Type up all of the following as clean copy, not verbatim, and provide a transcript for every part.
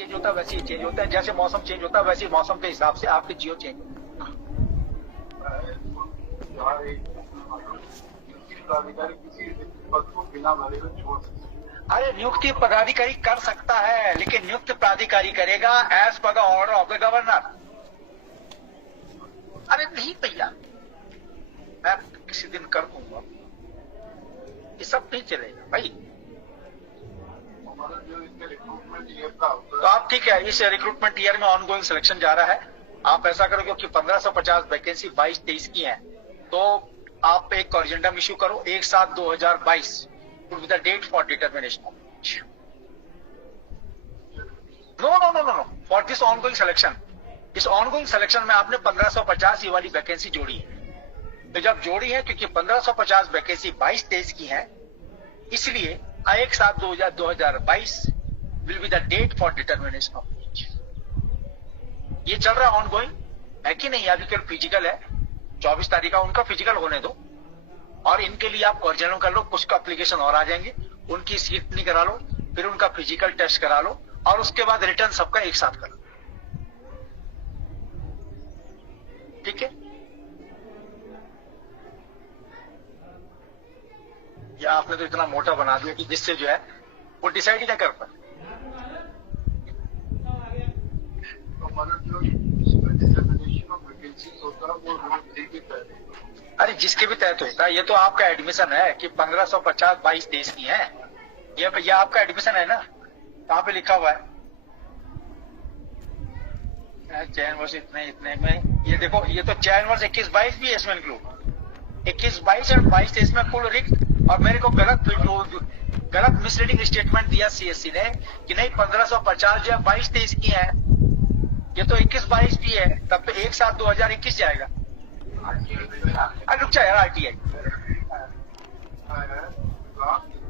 Change होता है वैसे ही चेंज होता है, जैसे मौसम चेंज होता है वैसे ही मौसम के हिसाब से आपके जियो चेंज होता है। अरे नियुक्ति पदाधिकारी कर सकता है, लेकिन नियुक्त प्राधिकारी करेगा as per the order of the governor. अरे नहीं भैया, मैं किसी दिन कर दूंगा, ये सब नहीं चलेगा भाई। तो आप ठीक है, इस रिक्रूटमेंट ईयर में ऑनगोइंग सिलेक्शन जा रहा है। आप ऐसा करो, क्योंकि 1550 वैकेंसी 22-23 की है, तो आप एक कॉरिजेंडम इश्यू करो 1/7/2022 with the date for determination. No for this ongoing selection. इस ऑनगोइंग सिलेक्शन में आपने 1550 ये वाली वैकेंसी जोड़ी है। तो जब जोड़ी है, क्योंकि 1550 वैकेंसी 22-23 की है, इसलिए 1/7/2022 will be the date for determination of age. ये चल रहा है ऑनगोइंग, है कि नहीं? अभी कल फिजिकल है, 24 तारीख का उनका फिजिकल होने दो, और इनके लिए आप कॉरिजेंडम कर लो। कुछ का एप्लीकेशन और आ जाएंगे, उनकी सीट नहीं करा लो, फिर उनका फिजिकल टेस्ट करा लो, और उसके बाद रिटर्न सबका एक साथ कर लो। ठीक है? या आपने तो इतना मोटा बना दिया कि जिससे जो है वो डिसाइड ही ना कर पाए। अरे जिसके भी तहत होता है, ये तो आपका एडमिशन है कि 1550 22-23 की है। ये भैया आपका एडमिशन है ना, कहाँ पे लिखा हुआ है? चयन वर्ष इतने इतने में, ये देखो, ये तो चयन वर्ष 21-22 भी है इसमें इंक्लूड। 21-22 और 22-23 में कुल रिक्त, और मेरे को गलत मिसलीडिंग स्टेटमेंट दिया सीएससी ने कि नहीं 1550 जो है 22-23 की है, ये तो 21-22 भी है, तब तो 1/7/2021 जाएगा। अरे रुक जाए यार, आरटीआई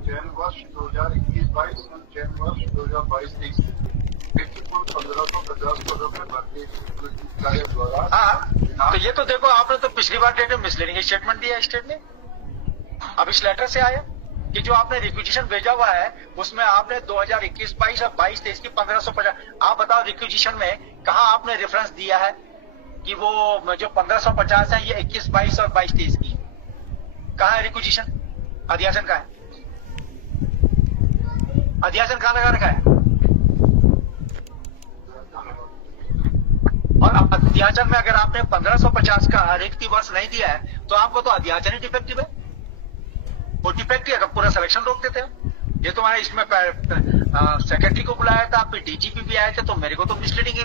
चयन वर्ष 2021-22 और चयन वर्ष 2022-23 1550 पदों में भर्ती कार्य द्वारा। हाँ, तो ये तो देखो, आपने तो पिछली बार डेट में मिसलीडिंग स्टेटमेंट दिया स्टेट ने। अब इस लेटर से आया कि जो आपने रिक्विजिशन भेजा हुआ है उसमें आपने 2021-22 और 22-23 की 1550। आप बताओ रिक्विजिशन में कहाँ आपने रेफरेंस दिया है कि वो जो 1550 है ये 21-22 और 22-23 की? कहाँ है रिक्विजिशन? अध्यासन कहाँ है? अध्यासन कहाँ लगा रखा है? और अध्याचन में अगर आपने 1550 का रिक्ति वर्ष नहीं दिया है तो आपको तो अध्याचन ही डिफेक्टिव है। वो डिफेक्टिव है तो पूरा सिलेक्शन रोक देते हैं। ये तो मैंने इसमें सेक्रेटरी को बुलाया था, फिर डीजीपी भी आए थे, तो मेरे को तो मिसलीडिंग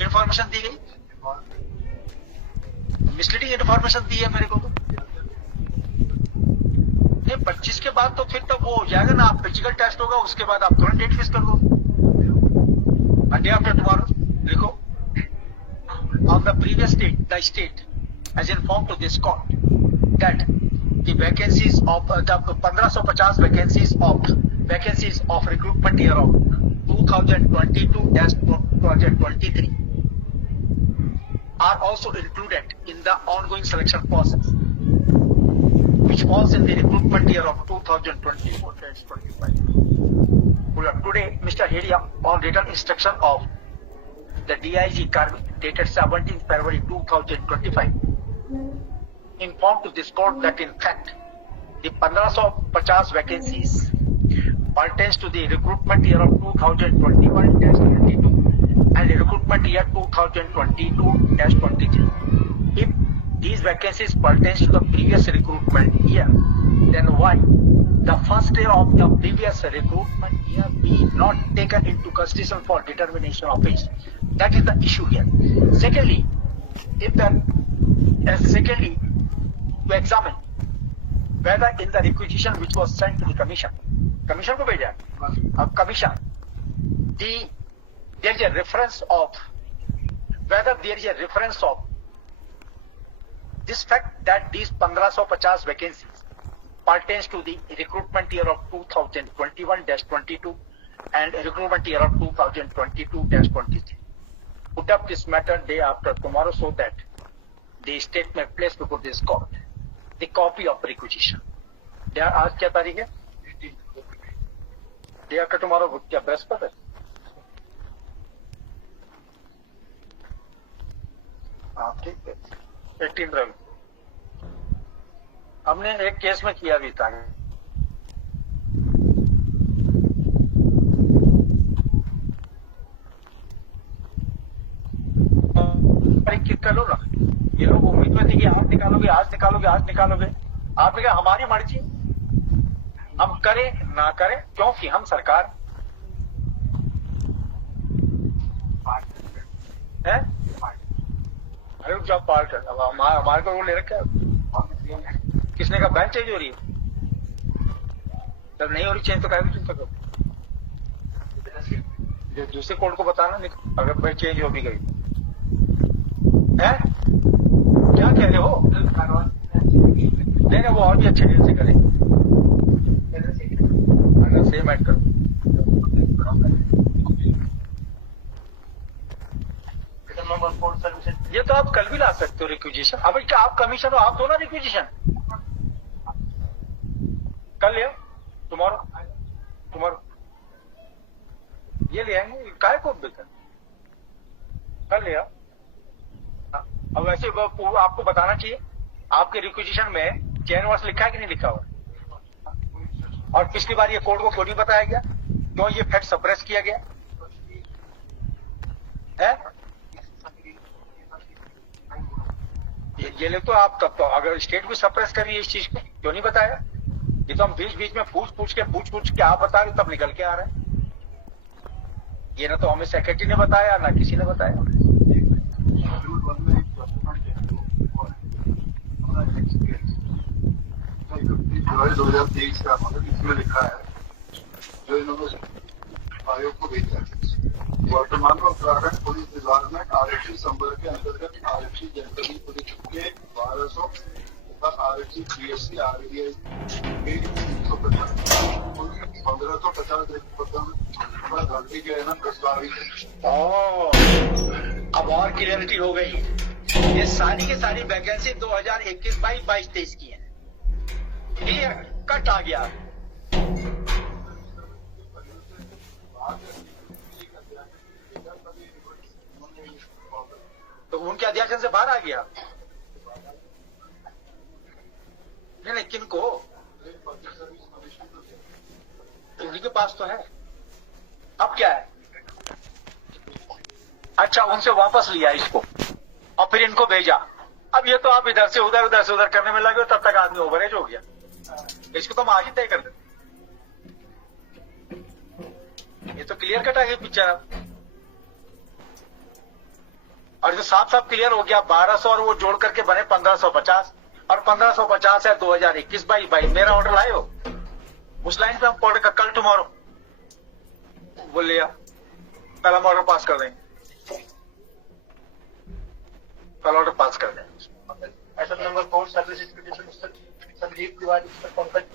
इंफॉर्मेशन दी गई, मिसलीडिंग इंफॉर्मेशन दी है मेरे को। तो 25 के बाद तो फिर तो वो हो जाएगा ना, आप फिजिकल टेस्ट होगा, उसके बाद आप तुरंत डेट फिक्स कर दो, डे आफ्टर टुमारो लिखो। On the previous date, the state has informed to this court that the vacancies of the 1550 vacancies of recruitment year of 2022-2023 are also included in the ongoing selection process, which falls in the recruitment year of 2024-25. Today, Mr. Heria, on written instruction of the DIG Karmi dated 17th February 2025, informed to this court that in fact the 1550 vacancies pertains to the recruitment year of 2021-22 and the recruitment year 2022-23. If these vacancies pertains to the previous recruitment year, then why the first year of the previous recruitment year be not taken into consideration for determination of age? That is the issue here. Secondly, secondly, to examine whether in the requisition which was sent to the commission को भेजा, अब commission, there is a reference of whether there is a reference of this fact that these 1550 vacancies pertains to the recruitment year of 2021-22 and recruitment year of 2022-23. Put up this matter day after tomorrow so that the state may place before this court the copy of requisition. आज क्या तारीख है? Day after tomorrow क्या बृहस्पति है? 18 रवि हमने एक case में किया भी था। करो ना, ये लोग उम्मीद में थे कि आप निकालोगे, आज निकालोगे, आज निकालोगे। आपने कहा हमारी मर्जी, हम करें ना करें, क्योंकि हम सरकार है। अरे जॉब पार्ट है, अब हमारे को वो ले रखा है। किसने का बैंक चेंज हो रही है? जब नहीं हो रही चेंज तो क्या चिंता करो, जो दूसरे कोर्ट को बताना नहीं अगर बैंक चेंज हो भी गई है। क्या कह रहे हो? नहीं वो और भी अच्छे दिन से करें, सेम ऐड करो। ये तो आप कल भी ला सकते हो रिक्विजिशन। अब क्या आप कमीशन हो, आप दो ना रिक्विजिशन, कल ले टुमारो ये ले आएंगे, काय को बेहतर कल ले आओ। अब वैसे आपको बताना चाहिए आपके रिक्विजिशन में चेन वर्स लिखा है कि नहीं लिखा हुआ, और पिछली बार ये कोर्ट को क्यों नहीं बताया गया, क्यों ये फैक्ट सप्रेस किया गया है? ये लोग तो आप तब तो अगर स्टेट भी सप्रेस कर रही है इस चीज को, क्यों नहीं बताया? ये तो हम बीच बीच में पूछ के आप बता रहे तब निकल के आ रहे हैं। ये ना तो हमें सेक्रेटरी ने बताया ना किसी ने बताया। जुलाई 2023 का इसमें लिखा है जो इन्होंने आयोग को भेजा है। वर्तमान में उत्तराखंड पुलिस विभाग में आरक्षी संवर्ग के अंतर्गत आरक्षी जनरली पुलिस के 1200 तथा आरक्षी पीएससी आरबीआई के 350 कुल 1550 पद भर्ती के है ना प्रस्तावित है। अब और क्लियरिटी हो गई, ये सारी की सारी वैकेंसी 2021, 22, 23 की है। क्लियर कट आ गया। तो उनके अध्यक्ष से बाहर आ गया। नहीं किनको, उन्हीं के पास तो है। अब क्या है? अच्छा उनसे वापस लिया इसको और फिर इनको भेजा। अब ये तो आप इधर से उधर करने में लगे, तब तक आदमी ओवरेज हो गया। इसको तो हम आज ही तय कर दें। ये तो क्लियर कट आ गई पिक्चर अब। और जो साफ साफ क्लियर हो गया 1200 और वो जोड़ करके बने 1550 और 1550 है 2021, 22। मेरा ऑर्डर लाए हो उस लाइन पे, हम ऑर्डर का कल टुमारो वो लिया, कल हम ऑर्डर पास कर देंगे, कल ऑर्डर पास कर देंगे। ऐसा नंबर 4 सर्विस संदीप तिवारी पर कॉन्टैक्ट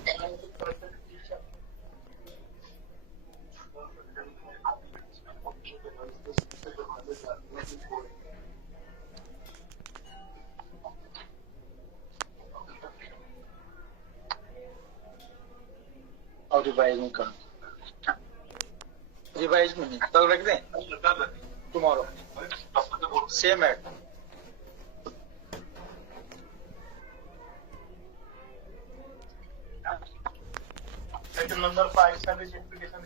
और रिवाइज में कर, रिवाइज में नहीं, कल रख दें, टुमारो सेम है। Number 5 service application